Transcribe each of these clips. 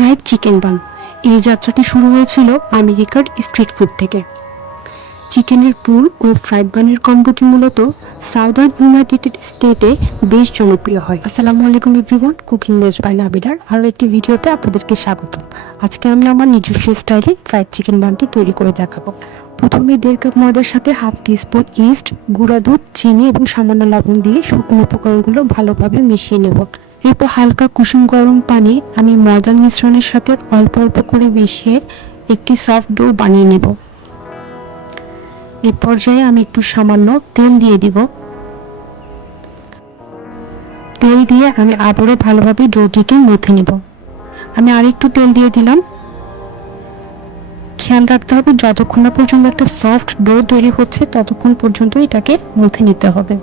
Fried chicken bun. এই যাত্রাটি শুরু হয়েছিল আমেরিকার স্ট্রিট ফুড থেকে। চিকেনের পুর ও ফ্রাইড বানের কম্বোটি মূলত সাউদার্ন ইউনাইটেড স্টেটে বেশ জনপ্রিয় হয়। আসসালামু আলাইকুম এভরিওয়ান, কুকিং নেস বাই নাবিদার আরও একটি ভিডিওতে আপনাদেরকে স্বাগত। আজকে আমি আমার নিজস্ব স্টাইলে ফ্রাইড চিকেন বানটি তৈরি করে দেখাবো। প্রথমে 1.5 কাপ ময়দার সাথে 1/2 টিস্পুন ইস্ট, গুঁড়া দুধ, চিনি এবং সামান্য লবণ দিয়ে শুকনো উপকরণগুলো ভালোভাবে মিশিয়ে নেব। এরপর হালকা কুসুম গরম পানি আমি ময়দার মিশ্রণের সাথে অল্প অল্প করে মিশিয়ে একটি সফট ডো বানিয়ে নেব। এই পর্যায়ে আমি একটু সামান্য তেল দিয়ে দিব। তেল দিয়ে আমি আবারও ভালোভাবে ডোটিকে মথে নেব। আমি আরেকটু তেল দিয়ে দিলাম। খেয়াল রাখতে হবে যতক্ষণ না পর্যন্ত একটা সফট ডো তৈরি হচ্ছে ততক্ষণ পর্যন্ত এটাকে মথে নিতে হবে।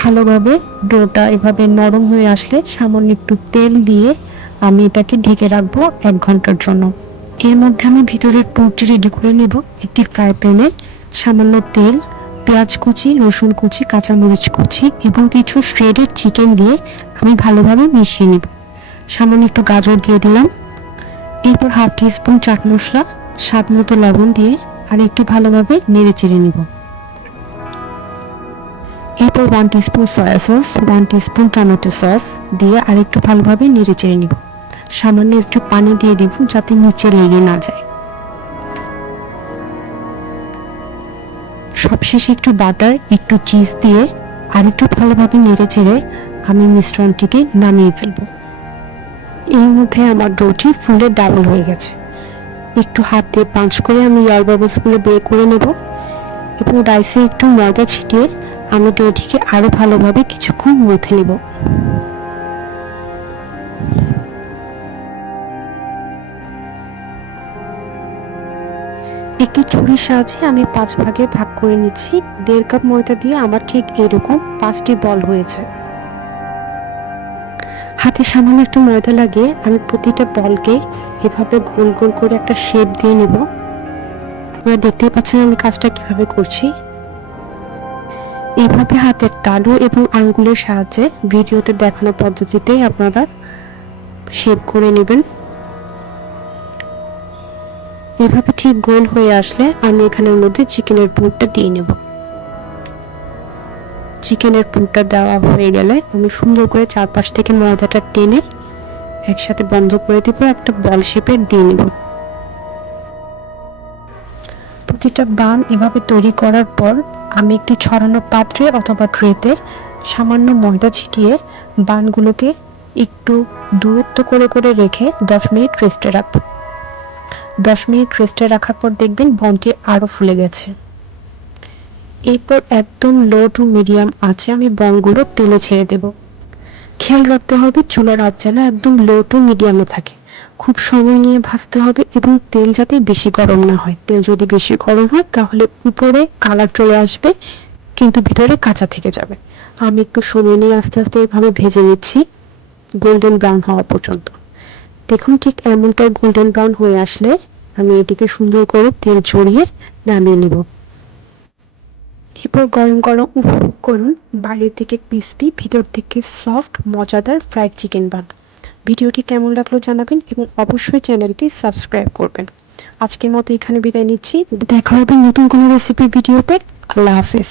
ভালোভাবে ডোটা এভাবে নরম হয়ে আসলে সামান্য একটু তেল দিয়ে আমি এটাকে ঢেকে রাখবো 1 ঘন্টার জন্য। এর মধ্যে আমি ভিতরের পুরটি রেডি করে নেব। একটি ফ্রাই প্যানে সামান্য তেল, পেঁয়াজ কুচি, রসুন কুচি, কাঁচামরিচ কুচি এবং কিছু শ্রেডেড চিকেন দিয়ে আমি ভালোভাবে মিশিয়ে নেব। সামান্য একটু গাজর দিয়ে দিলাম। এরপর 1/2 টিস্পুন চাট মশলা, স্বাদ মতো লবণ দিয়ে আর একটু ভালোভাবে নেড়ে চেড়ে নেব। এরপর 1 teaspoon soya sauce, 1 teaspoon tomato sauce দিয়ে আর একটু ভালোভাবে নেড়ে চেড়ে নেব। সামান্য একটু পানি দিয়ে দিব যাতে নিচে লেগে না যায়। সবশেষে একটু বাটার, একটু চিজ দিয়ে আর একটু ভালোভাবে নেড়ে চেড়ে আমি মিশ্রণটিকে নামিয়ে ফেলব। এর মধ্যে আমার ডোটি ফুলে ডাবল হয়ে গেছে। একটু হাত দিয়ে পাঞ্চ করে আমি এয়ার বাবলসগুলো বের করে নেব এবং রাইসে একটু ময়দা ছিটিয়ে আমি ডোটিকে আরো ভালোভাবে কিছুক্ষণ মথে নেব। একটি ছুরির সাহায্যে আমি 5 ভাগে ভাগ করে নিচ্ছি। 1.5 কাপ ময়দা দিয়ে আমার ঠিক এরকম 5টি বল হয়েছে। হাতে সামান্য একটু ময়দা লাগিয়ে আমি প্রতিটা বলকে এভাবে গোল গোল করে একটা শেপ দিয়ে নেব। আপনারা দেখতেই পাচ্ছেন আমি কাজটা কিভাবে করছি। এইভাবে হাতের তালু এবং আঙ্গুলের সাহায্যে ভিডিওতে দেখানো পদ্ধতিতেই আপনারা শেপ করে নেবেন। এভাবে ঠিক গোল হয়ে আসলে আমি এখানের মধ্যে চিকেনের পুরটা দিয়ে নেব। চিকেনের পুরটা দেওয়া হয়ে গেলে আমি সুন্দর করে চারপাশ থেকে ময়দাটা টেনে একসাথে বন্ধ করে দিব, একটা বল শেপের দিয়ে নেব। প্রতিটা বান এভাবে তৈরি করার পর আমি একটি ছড়ানো পাত্রে অথবা ট্রেতে সামান্য ময়দা ছিটিয়ে বানগুলোকে একটু দূরত্ব করে করে রেখে 10 মিনিট রেস্টে রাখব। 10 মিনিট রেস্টে রাখার পর দেখবেন বনটি আরো ফুলে গেছে। এরপর একদম লো টু মিডিয়াম আঁচে আমি বনগুলো তেলে ছেড়ে দেব। খেয়াল রাখতে হবে চুলার আঁচ যেন একদম লো টু মিডিয়ামে থাকে। খুব সময় নিয়ে ভাজতে হবে এবং তেল যাতে বেশি গরম না হয়। তেল যদি বেশি গরম হয় তাহলে উপরে কালার চলে আসবে কিন্তু ভিতরে কাঁচা থেকে যাবে। আমি একটু সময় নিয়ে আস্তে আস্তে এভাবে ভেজে নিচ্ছি গোল্ডেন ব্রাউন হওয়া পর্যন্ত। দেখুন ঠিক এমনটা গোল্ডেন ব্রাউন হয়ে আসলে আমি এটিকে সুন্দর করে তেল ঝরিয়ে নামিয়ে নেব। এরপর গরম গরম উপভোগ করুন বাইরে থেকে ক্রিস্পি ভিতর থেকে সফট মজাদার ফ্রাইড চিকেন বান। ভিডিওটি কেমন লাগলো জানাবেন এবং অবশ্যই চ্যানেলটি সাবস্ক্রাইব করবেন। আজকের মতো এখানে বিদায় নিচ্ছি। দেখা হবে নতুন কোনো রেসিপির ভিডিওতে। আল্লাহ হাফেজ।